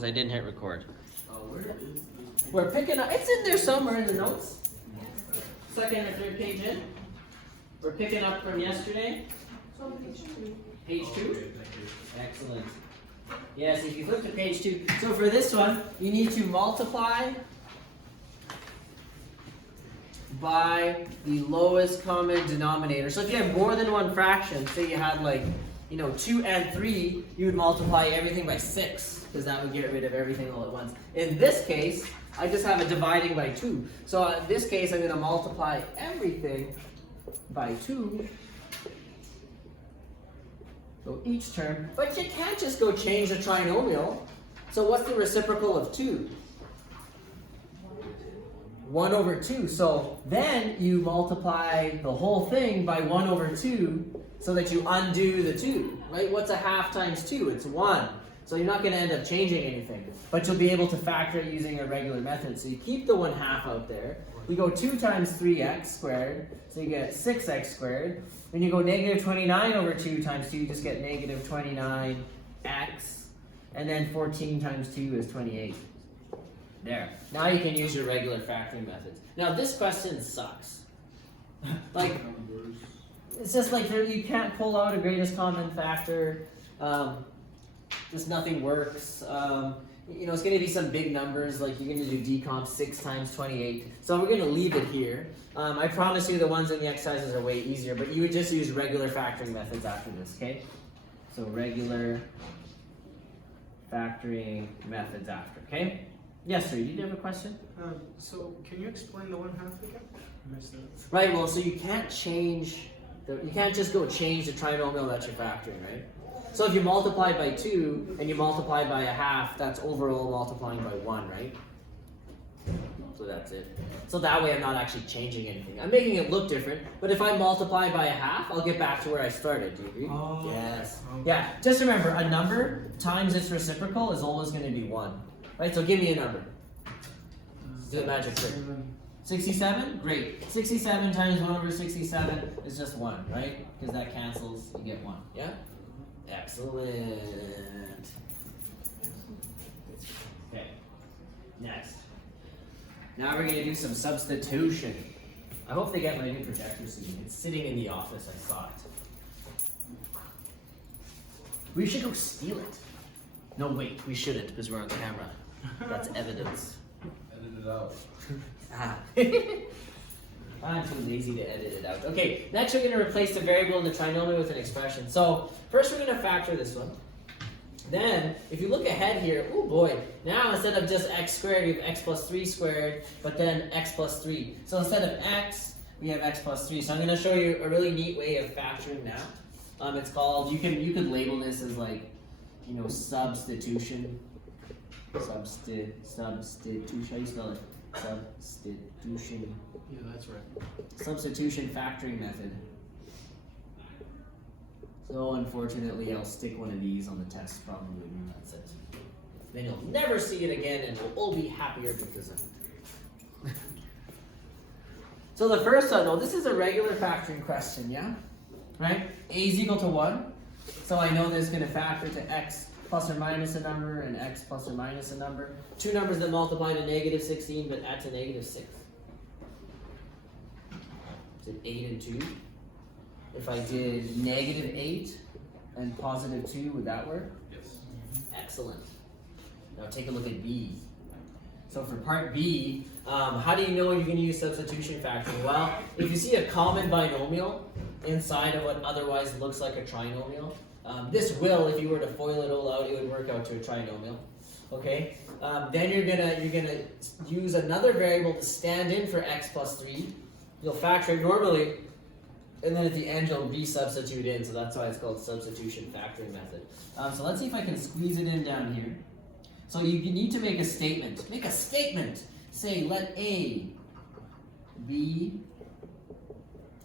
because I didn't hit record. Where is this? We're picking up, it's in there somewhere in the notes. Second or third page in. We're picking up from yesterday. Page 2? Excellent. Yes, if you flip to page 2. So for this one, you need to multiply by the lowest common denominator. So if you have more than one fraction, say you had like, 2 and 3, you would multiply everything by 6, because that would get rid of everything all at once. In this case, I just have a dividing by 2. So in this case, I'm going to multiply everything by 2. So each term, but you can't just go change the trinomial. So what's the reciprocal of 2? 1 over 2. So then you multiply the whole thing by 1 over 2 so that you undo the 2, right? What's a half times 2? It's 1. So you're not going to end up changing anything, but you'll be able to factor it using a regular method. So you keep the 1/2 out there. We go 2 times 3x squared, so you get 6x squared. When you go negative 29 over 2 times 2, you just get negative 29x. And then 14 times 2 is 28. There. Now you can use your regular factoring methods. Now this question sucks. Like, it's just like you can't pull out a greatest common factor. Just nothing works. It's going to be some big numbers, like you're going to do decomp 6 times 28. So we're going to leave it here. I promise you the ones in the exercises are way easier, but you would just use regular factoring methods after this, okay? So regular factoring methods after, okay? Yes, sir, you did have a question? So can you explain the 1/2 again? I missed that. Right, well, so you can't change, you can't just go change the trinomial that you're factoring, right? So if you multiply by 2 and you multiply by 1/2, that's overall multiplying by 1, right? So that's it. So that way I'm not actually changing anything. I'm making it look different, but if I multiply by 1/2, I'll get back to where I started. Do you agree? Oh. Yes. Yeah, just remember, a number times its reciprocal is always going to be 1. Right, so give me a number. Do the magic trick. 67? Great. 67 times 1 over 67 is just 1, right? Because that cancels, you get 1. Yeah? Excellent. Okay, next. Now we're going to do some substitution. I hope they get my new projector soon. It's sitting in the office, I saw it. We should go steal it. No, wait, we shouldn't because we're on camera. That's evidence. Edit it out. I'm too lazy to edit it out. Okay, next we're going to replace the variable in the trinomial with an expression. So first we're going to factor this one. Then, if you look ahead here, oh boy, now instead of just x squared, we have x plus 3 squared, but then x plus 3. So instead of x, we have x plus 3. So I'm going to show you a really neat way of factoring now. It's called, you could label this as like, substitution. Substitution. How do you spell it? Substitution. Yeah, that's right. Substitution factoring method. So unfortunately, I'll stick one of these on the test probably, and that's it. Then you'll never see it again, and we'll all be happier because of it. So the first one, this is a regular factoring question, yeah? Right? A is equal to 1. So I know there's going to factor to x plus or minus a number and x plus or minus a number. Two numbers that multiply to negative 16 but add to negative 6. Is it 8 and 2? If I did negative 8 and positive 2, would that work? Yes. Excellent. Now take a look at B. So for part B, how do you know you're going to use substitution factoring? Well, if you see a common binomial inside of what otherwise looks like a trinomial, this will, if you were to FOIL it all out, it would work out to a trinomial. Okay. Then you're gonna use another variable to stand in for x plus 3. You'll factor it normally, and then at the end you'll re-substitute in. So that's why it's called substitution factoring method. So let's see if I can squeeze it in down here. So you need to make a statement. Make a statement. Say let A be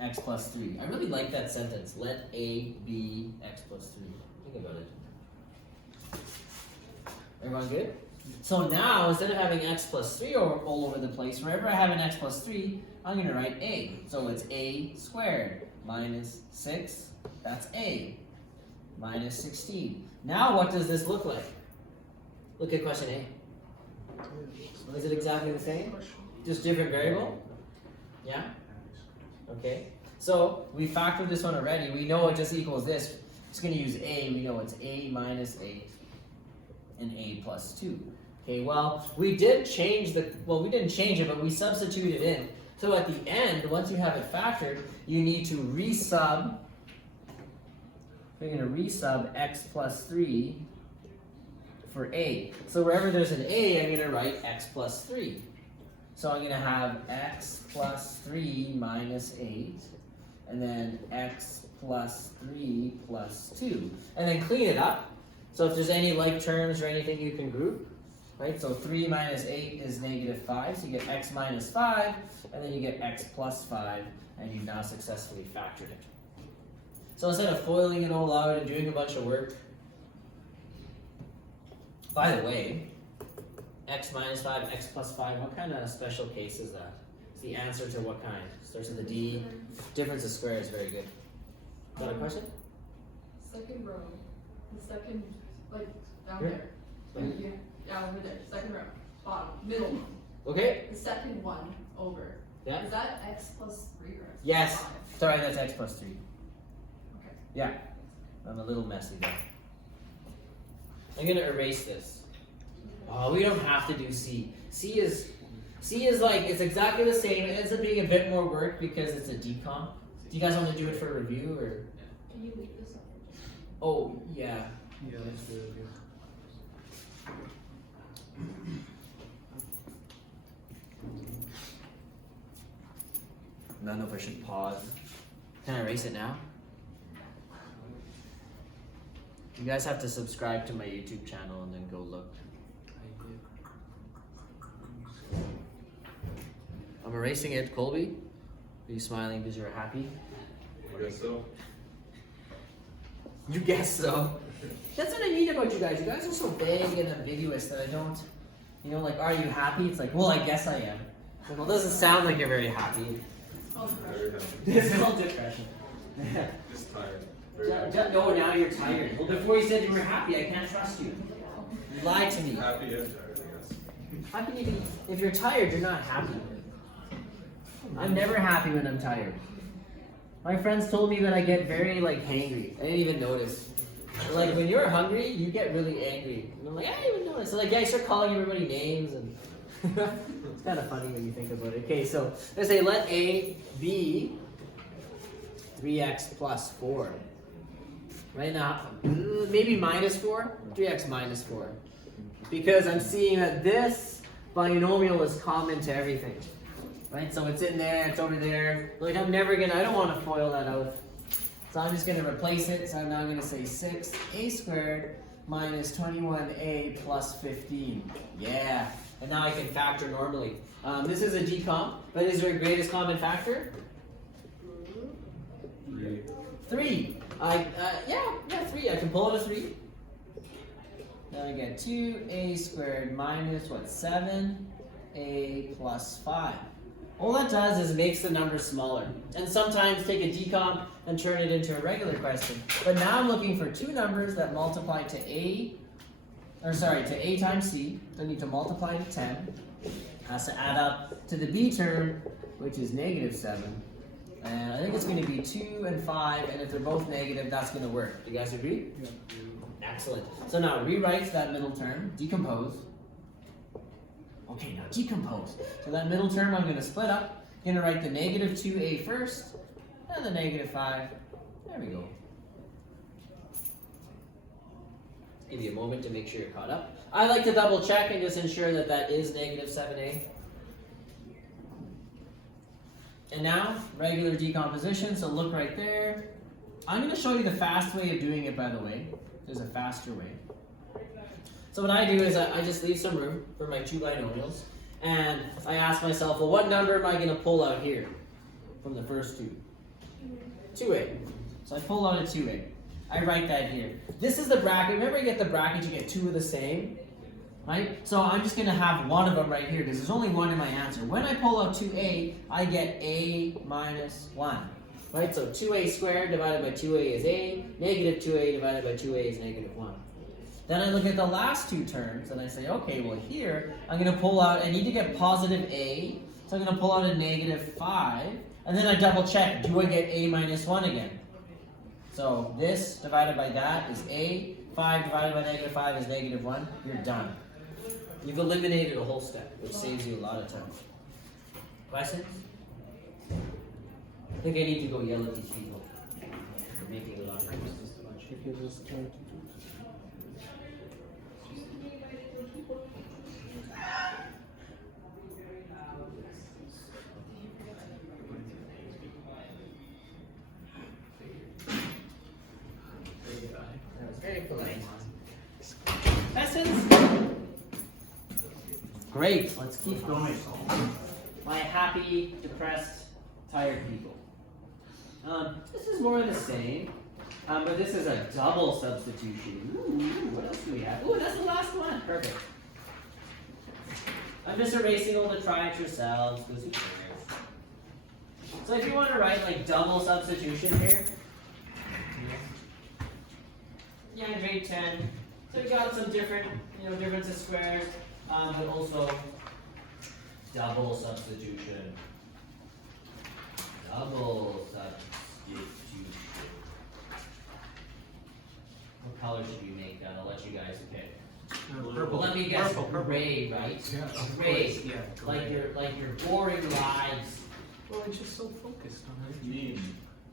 x plus 3. I really like that sentence. Let A be x plus 3. Think about it. Everyone good? So now, instead of having x plus 3 all over the place, wherever I have an x plus 3, I'm going to write A. So it's A squared minus 6. That's A. Minus 16. Now what does this look like? Look at question A. Is it exactly the same? Just different variable? Yeah? Okay. So we factored this one already. We know it just equals this. It's going to use A. We know it's A minus 8 and A plus 2. Okay, well, we did change we didn't change it, but we substituted in. So at the end, once you have it factored, you need to resub. We're going to resub x plus 3 for A. So wherever there's an A, I'm going to write x plus 3. So I'm going to have x plus 3 minus 8, and then x plus 3 plus 2. And then clean it up. So if there's any like terms or anything you can group, right? So 3 minus 8 is negative 5, so you get x minus 5, and then you get x plus 5, and you've now successfully factored it. So instead of foiling it all out and doing a bunch of work, by the way, x minus 5, x plus 5, what kind of special case is that? It's the answer to what kind? Starts with a D. Difference of squares, very good. Got a question? Second row. The second, like, down Here? there. Yeah, over there. Second row. Bottom. Middle one. Okay. The second one over. Yeah? Is that x plus 3 or x Yes. plus 5? Sorry, that's x plus 3. Okay. Yeah. I'm a little messy there. I'm going to erase this. Oh, we don't have to do C. C is like, it's exactly the same. It ends up being a bit more work because it's a decomp. Do you guys want to do it for review or? Can you leave this up? Oh, yeah. Yeah, that's good. I don't know if I should pause. Can I erase it now? You guys have to subscribe to my YouTube channel and then go look. I'm erasing it. Colby, are you smiling because you're happy? I guess so. You guess so. That's what I mean about you guys. You guys are so vague and ambiguous that I don't, like, are you happy? It's like, well, I guess I am. Well, it doesn't sound like you're very happy. It's called Very depression. happy. It's called depression. Just tired. Very happy. No, now you're tired. Well, before you said you were happy, I can't trust you. You lied to me. Happy and tired, I guess. How can you be, if you're tired, you're not happy. I'm never happy when I'm tired. My friends told me that I get very, like, hangry. I didn't even notice. Like, when you're hungry, you get really angry. And I'm like, I didn't even notice. So, like, yeah, I start calling everybody names, and it's kind of funny when you think about it. Okay, so let's say let A be 3x plus 4. Right now, maybe minus 4? 3x minus 4. Because I'm seeing that this binomial is common to everything. Right, so it's in there, it's over there. Like, I don't want to FOIL that out. So I'm just gonna replace it. So I'm now gonna say 6a squared minus 21a plus 15. Yeah, and now I can factor normally. This is a decomp, but is there a greatest common factor? 3. 3. Yeah, 3. I can pull out a 3. Now I get 2a squared minus, 7a plus 5. All that does is makes the number smaller. And sometimes take a decomp and turn it into a regular question. But now I'm looking for two numbers that multiply to a times c. So I need to multiply to 10. Has to add up to the b term, which is negative 7. And I think it's going to be 2 and 5, and if they're both negative, that's going to work. Do you guys agree? Yeah. Excellent. So now rewrite that middle term, decompose. Okay, now decompose. So that middle term I'm going to split up. I'm going to write the negative 2a first, and the negative 5. There we go. Give you a moment to make sure you're caught up. I like to double check and just ensure that that is negative 7a. And now, regular decomposition, so look right there. I'm going to show you the fast way of doing it, by the way. There's a faster way. So what I do is I just leave some room for my two binomials, and I ask myself, well, what number am I going to pull out here from the first two? 2a. So I pull out a 2a. I write that here. This is the bracket. Remember, you get the bracket, you get two of the same, right? So I'm just going to have one of them right here because there's only one in my answer. When I pull out 2a, I get a minus 1. Right? So 2a squared divided by 2a is a. Negative 2a divided by 2a is negative 1. Then I look at the last two terms and I say, okay, well here, I'm going to pull out, I need to get positive a, so I'm going to pull out a negative 5, and then I double check, do I get a minus 1 again? So this divided by that is a, 5 divided by negative 5 is negative 1, you're done. You've eliminated a whole step, which saves you a lot of time. Questions? I think I need to go yell at these people. They're making a lot of noise. If you just try to do That was very polite. Questions? Great, let's keep going. My happy, depressed, tired people. This is more of the same, but this is a double substitution. Ooh, what else do we have? Ooh, that's the last one. Perfect. I'm just erasing all the try it yourselves, because who cares? So if you want to write like double substitution here, yeah, in grade 10. So you got some different, difference of squares, but also double substitution. Double substitution. What color should we make that? I'll let you guys pick. purple. Let me guess, Purple. gray, right? Yeah, of Gray. course, yeah, Like gray. your boring lives. Well, it's just so focused on it. Mean.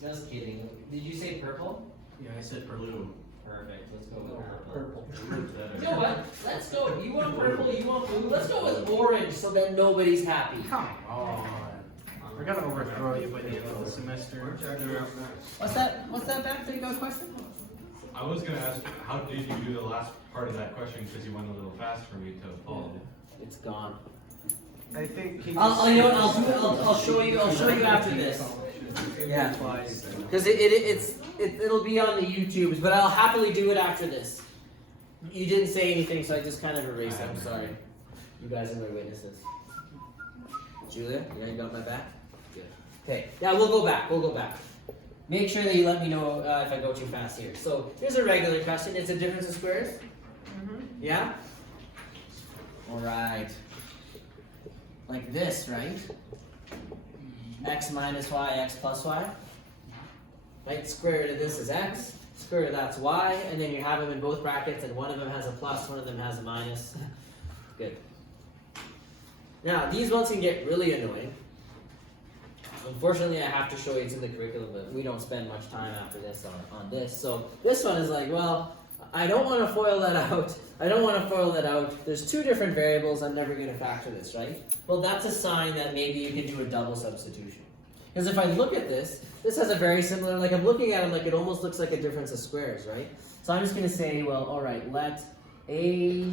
Just kidding. Did you say purple? Yeah, I said purple. Perfect. Let's go with purple. Purple. You know what? Let's go. You want purple, you want blue. Let's go with orange so that nobody's happy. Come on. We're gonna overthrow you by the end of the semester. What's that back? So you got a question? I was gonna ask, how did you do the last part of that question, because you went a little fast for me to follow. It's gone. I think You know what? I'll show you. I'll show you after this. Yeah. Because it'll be on the YouTubes, but I'll happily do it after this. You didn't say anything, so I just kind of erased it. I'm sorry. You guys are my witnesses. Julia, you got my back? Good. Okay. Yeah, we'll go back. We'll go back. Make sure that you let me know if I go too fast here. So here's a regular question. It's a difference of squares. Yeah? All right. Like this, right? X minus y, x plus y. Right? Square root of this is x. Square root of that's y. And then you have them in both brackets, and one of them has a plus, one of them has a minus. Good. Now, these ones can get really annoying. Unfortunately, I have to show you it's in the curriculum, but we don't spend much time after this on this. So this one is like, well, I don't want to FOIL that out. I don't want to FOIL that out. There's two different variables. I'm never going to factor this, right? Well, that's a sign that maybe you can do a double substitution. Because if I look at this has a very similar, like I'm looking at it like it almost looks like a difference of squares, right? So I'm just going to say, well, all right, let A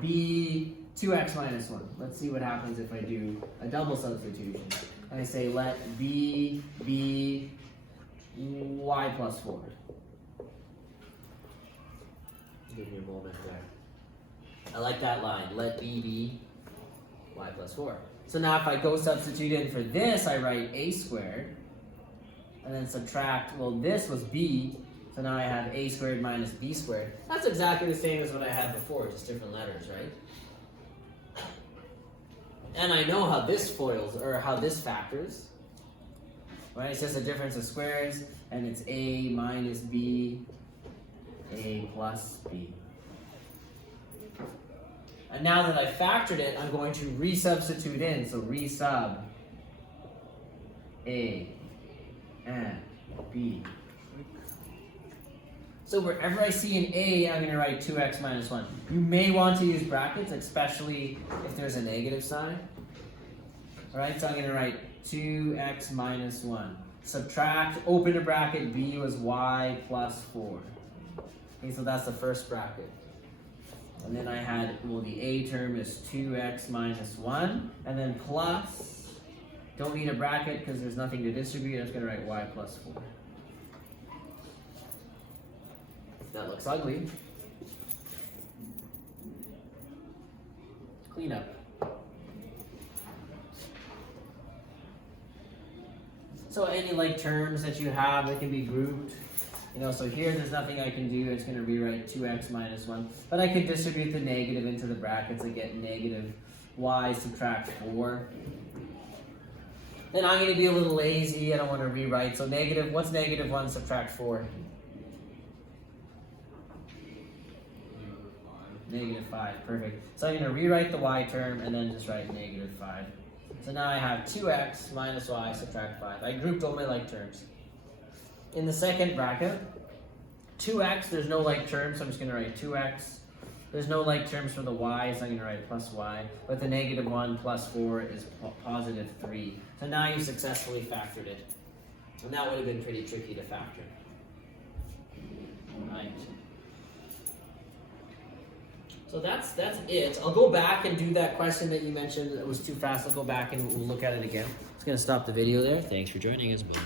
be 2x minus 1. Let's see what happens if I do a double substitution. And I say let B be y plus 4. Give me a moment there. I like that line. Let B be y plus 4. So now if I go substitute in for this, I write a squared. And then subtract, well, this was b. So now I have a squared minus b squared. That's exactly the same as what I had before, just different letters, right? And I know how this FOILs, or how this factors. Right? It's just a difference of squares, and it's a minus b, a plus b. And now that I factored it, I'm going to resubstitute in. So resub a and b. So wherever I see an a, I'm going to write 2x minus 1. You may want to use brackets, especially if there's a negative sign. Alright, so I'm going to write 2x minus 1. Subtract, open a bracket, b was y plus 4. Okay, so that's the first bracket. And then I had, well, the a term is 2x minus 1. And then plus, don't need a bracket because there's nothing to distribute. I'm just going to write y plus 4. That looks ugly. Clean up. So any like terms that you have that can be grouped, You know, so here there's nothing I can do. It's going to rewrite 2x minus 1. But I could distribute the negative into the brackets and get negative y subtract 4. Then I'm going to be a little lazy. I don't want to rewrite. So negative, what's negative 1 subtract 4? Negative 5, perfect. So I'm going to rewrite the y term and then just write negative 5. So now I have 2x minus y subtract 5. I grouped all my like terms. In the second bracket, 2x, there's no like terms, so I'm just going to write 2x. There's no like terms for the y, so I'm going to write plus y. But the negative 1 plus 4 is positive 3. So now you successfully factored it. And that would have been pretty tricky to factor. Right. So that's it. I'll go back and do that question that you mentioned that was too fast. I'll go back and we'll look at it again. Just going to stop the video there. Thanks for joining us. Bye.